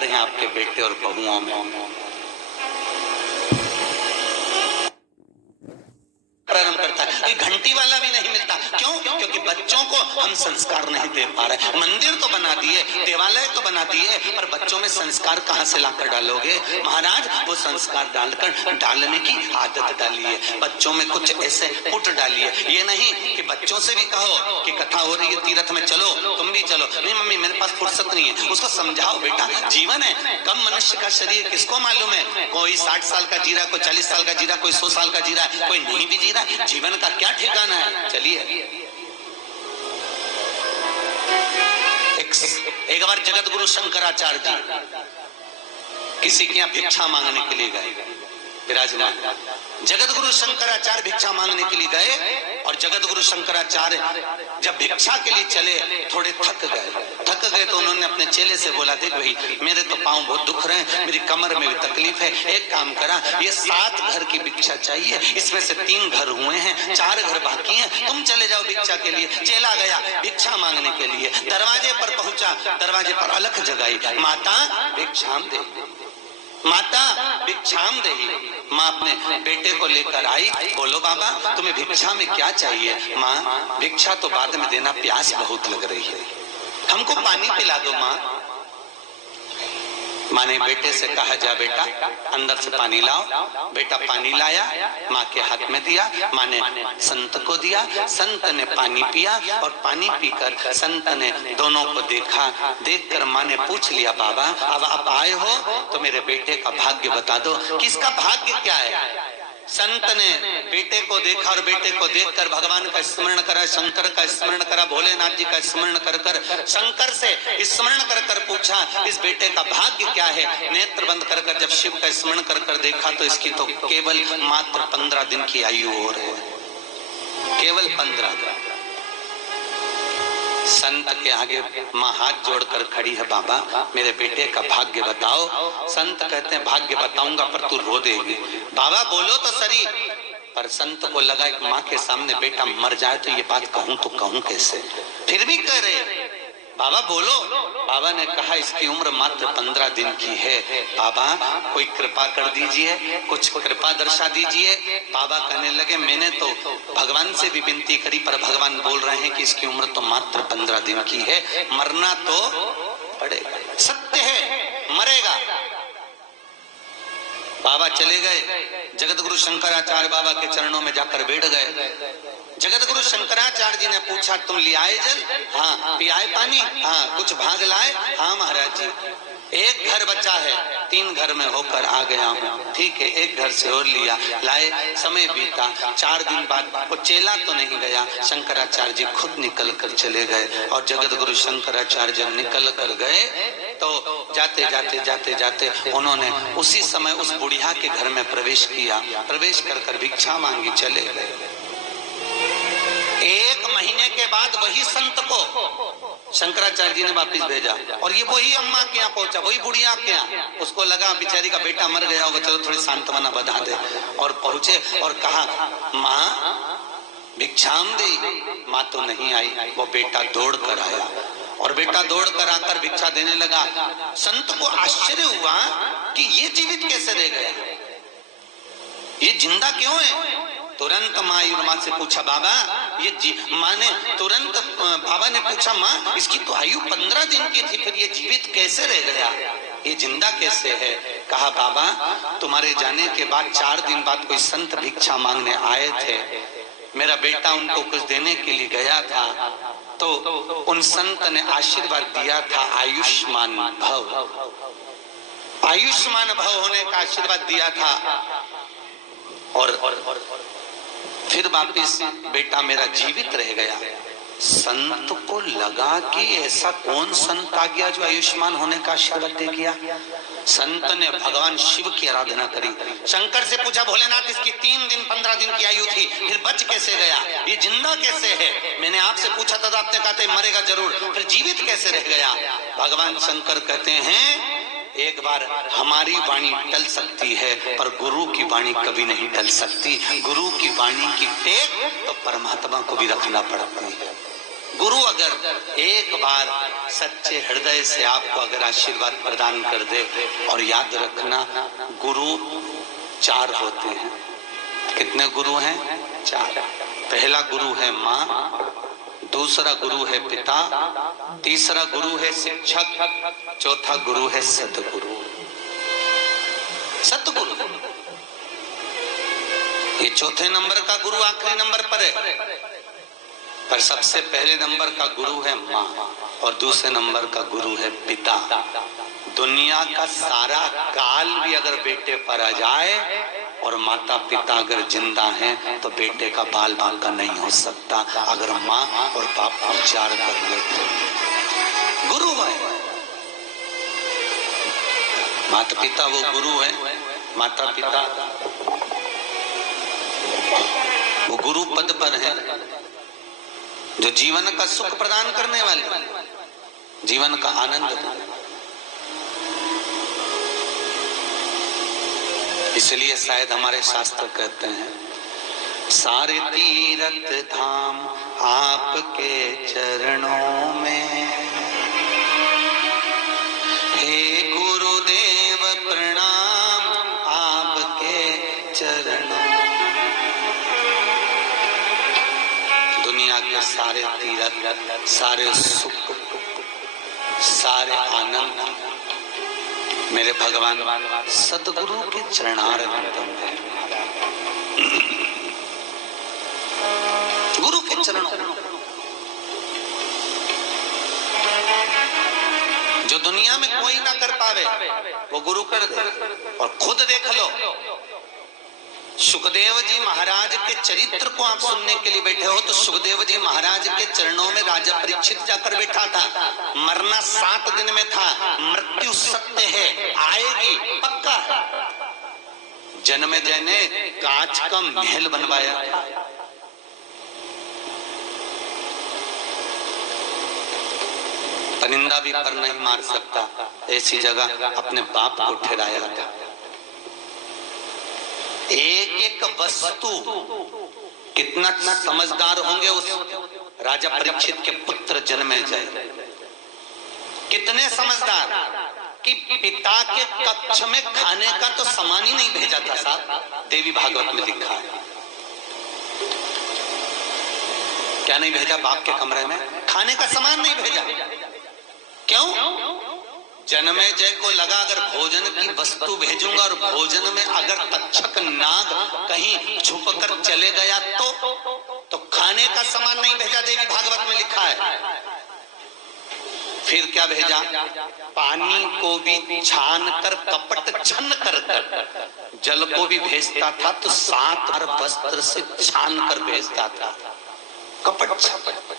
संस्कार हैं आपके बेटे और बहुओं में। प्रारंभ करता है, ये घंटी वाला भी नहीं मिलता। क्यों? क्योंकि बच्चों को हम संस्कार नहीं दे पा रहे। मंदिर तो बना दिए, देवालय तो बना दिए, पर बच्चों में संस्कार कहां से लाकर डालोगे महाराज? वो संस्कार डालने की आदत डालिए, बच्चों में कुछ ऐसे पुट डालिए। ये नहीं कि बच्चों से भी कहो कि कथा हो रही है तीर्थ में, चलो तुम भी चलो। नहीं मम्मी मेरे पास फुर्सत नहीं है। उसको समझाओ बेटा जीवन है, कम मनुष्य का शरीर किसको मालूम है? कोई 60 साल का जी रहा, कोई 40 साल का जी रहा, कोई 100 साल का जी रहा है, कोई नहीं भी जी रहा। जीवन का क्या ठिकाना है? चलिए एक बार जगत गुरु शंकराचार्य जी किसी के यहाँ भिक्षा मांगने के लिए गए, विराजमान। जगत गुरु शंकराचार्य भिक्षा मांगने के लिए गए और जगत गुरु शंकराचार्य जब भिक्षा के लिए चले थोड़े थक गए तो उन्होंने अपने चेले से बोला, देख भाई मेरे तो पांव बहुत दुख रहे हैं, मेरी कमर में भी तकलीफ है, एक काम करा, ये 7 घर की भिक्षा चाहिए, इसमें से 3 घर हुए हैं, 4 घर बाकी हैं, तुम चले जाओ भिक्षा के लिए। चेला गया भिक्षा मांगने के लिए, दरवाजे पर पहुंचा, दरवाजे पर अलख जगाई, माता भिक्षाम दे, माता भिक्षाम देही। माँ अपने बेटे को लेकर आई, बोलो बाबा तुम्हें भिक्षा में क्या चाहिए? माँ भिक्षा तो बाद में देना, प्यास बहुत लग रही है, हमको पानी पिला दो माँ। माँ ने बेटे से कहा, जा बेटा अंदर से पानी लाओ। बेटा पानी लाया, माँ के हाथ में दिया, माँ ने संत को दिया, संत ने पानी पिया और पानी पीकर संत ने दोनों को देखा। देखकर माँ ने पूछ लिया, बाबा अब आप आए हो तो मेरे बेटे का भाग्य बता दो, किसका भाग्य क्या है? संत ने बेटे को देखा और बेटे को देखकर भगवान का स्मरण करा, शंकर का स्मरण करा, भोलेनाथ जी का स्मरण कर कर शंकर से स्मरण कर कर पूछा, इस बेटे का भाग्य क्या है? नेत्र बंद कर कर जब शिव का स्मरण कर कर देखा तो इसकी तो केवल मात्र 15 दिन की आयु और है, केवल 15। संत के आगे माँ हाथ जोड़कर खड़ी है, बाबा मेरे बेटे का भाग्य बताओ। संत कहते हैं भाग्य बताऊंगा पर तू रो देगी। बाबा बोलो तो सही। पर संत को लगा एक माँ के सामने बेटा मर जाए तो ये बात कहूं तो कहूं कैसे, फिर भी कह रहे बाबा बोलो। बाबा ने कहा इसकी उम्र मात्र 15 दिन की है, बाबा कोई कृपा कर दीजिए, कुछ कृपा दर्शा दीजिए। बाबा कहने लगे मैंने तो भगवान से भी विनती करी पर भगवान बोल रहे हैं कि इसकी उम्र तो मात्र 15 दिन की है, मरना तो पड़ेगा, सत्य है मरेगा। बाबा चले गए, जगत गुरु शंकराचार्य बाबा के चरणों में जाकर बैठ गए। जगत गुरु शंकराचार्य जी ने पूछा, तुम ले आए जल? हाँ। पियाए पानी? हाँ। कुछ भाग लाए? हाँ महाराज जी। एक घर बचा है, 3 घर में होकर आ गया हूँ। ठीक है, एक घर से और लिया, लाए, समय बीता। 4 दिन बाद वो चेला तो नहीं गया, शंकराचार्य जी खुद निकल कर चले गए। और जगत गुरु शंकराचार्य जब निकल कर गए तो जाते जाते उन्होंने उसी समय उस बुढ़िया के घर में प्रवेश किया। प्रवेश कर भिक्षा मांगी, चले गए। 1 महीने के बाद वही संत को शंकराचार्य जी ने वापिस भेजा और ये वही अम्मा के यहाँ पहुंचा, वही बुढ़िया के यहाँ। उसको लगा बेचारी का बेटा मर गया होगा, चलो थोड़ी सांत्वना बधा दे। और पहुंचे और कहा, माँ भिक्षाम दे। माँ तो नहीं आई, वो बेटा दौड़ कर आया और बेटा दौड़ कर आकर भिक्षा देने लगा। संत को आश्चर्य हुआ कि ये जीवित कैसे रह गया, ये जिंदा क्यों है? तुरंत माँ से पूछा, बाबा ये माँ ने तुरंत बाबा ने पूछा, माँ इसकी तो आयु 15 दिन की थी, फिर ये जीवित कैसे रह गया, ये जिंदा कैसे है? कहा, बाबा तुम्हारे जाने के बाद 4 दिन बाद कोई संत भिक्षा मांगने आए थे, मेरा बेटा उनको कुछ देने के लिए गया था तो उन संत ने आशीर्वाद दिया था आयुष्मान भव, आयुष्मान भव होने का आशीर्वाद दिया था। और फिर वापिस बेटा मेरा जीवित रह गया। संत को लगा कि ऐसा कौन संत आ गया जो आयुष्मान होने का आशीर्वाद दे गया। संत ने भगवान शिव की आराधना करी, शंकर से पूछा, भोलेनाथ इसकी 3 दिन 15 दिन की आयु थी, फिर बच कैसे गया, ये जिंदा कैसे है? मैंने आपसे पूछा था, आपने कहा था मरेगा जरूर, फिर जीवित कैसे रह गया? भगवान शंकर कहते हैं, एक बार हमारी वाणी टल सकती है पर गुरु की वाणी कभी नहीं टल सकती। गुरु की वाणी की टेक तो परमात्मा को भी रखना पड़ती है। गुरु अगर एक बार सच्चे हृदय से आपको अगर आशीर्वाद प्रदान कर दे, और याद रखना गुरु 4 होते हैं। कितने गुरु हैं? 4। पहला गुरु है माँ, दूसरा गुरु है पिता, तीसरा गुरु है शिक्षक, चौथा गुरु है सतगुरु। सतगुरु ये चौथे नंबर का गुरु आखिरी नंबर पर है, पर सबसे पहले नंबर का गुरु है माँ और दूसरे नंबर का गुरु है पिता। दुनिया का सारा काल भी अगर बेटे पर आ जाए और माता पिता अगर जिंदा हैं तो बेटे का बाल बांका नहीं हो सकता, अगर माँ और बाप विचार कर ले तो। गुरु है, माता पिता वो गुरु है, माता पिता वो गुरु पद पर है, जो जीवन का सुख प्रदान करने वाले, जीवन का आनंद। इसलिए शायद हमारे शास्त्र कहते हैं सारे तीर्थ धाम आपके चरणों में, हे गुरुदेव प्रणाम आपके चरणों। दुनिया के सारे तीर्थ, सारे सुख, सारे आनंद मेरे भगवान सदगुरु के चरणारविंद में, गुरु के चरणों। जो दुनिया में कोई ना कर पावे वो गुरु कर दे। और खुद देख लो, सुखदेव जी महाराज के चरित्र को आप सुनने के लिए बैठे हो तो सुखदेव जी महाराज के चरणों में राजा परीक्षित जाकर बैठा था। मरना 7 दिन में था, मृत्यु सत्य है, आएगी पक्का है। जन्मेजय ने कांच का महल बनवाया था। परिंदा भी पर नहीं मार सकता, ऐसी जगह अपने बाप को ठहराया था। एक एक वस्तु, कितना समझदार होंगे उस राजा परीक्षित के पुत्र जन्मेजय, कितने समझदार कि पिता के कक्ष में खाने का तो सामान ही नहीं भेजा था साहब। देवी भागवत में लिखा है, क्या नहीं भेजा बाप के कमरे में? खाने का सामान नहीं भेजा। क्यों? जन्मेजय को लगा अगर भोजन की वस्तु भेजूंगा और भोजन में अगर तक्षक नाग कहीं छुप कर चले गया तो खाने का सामान नहीं भेजा। देवी भागवत में लिखा है। फिर क्या भेजा? पानी को भी छान कर कपट छन कर जल को भी भेजता था तो 7 वस्त्र से छान कर भेजता था। कपट छपट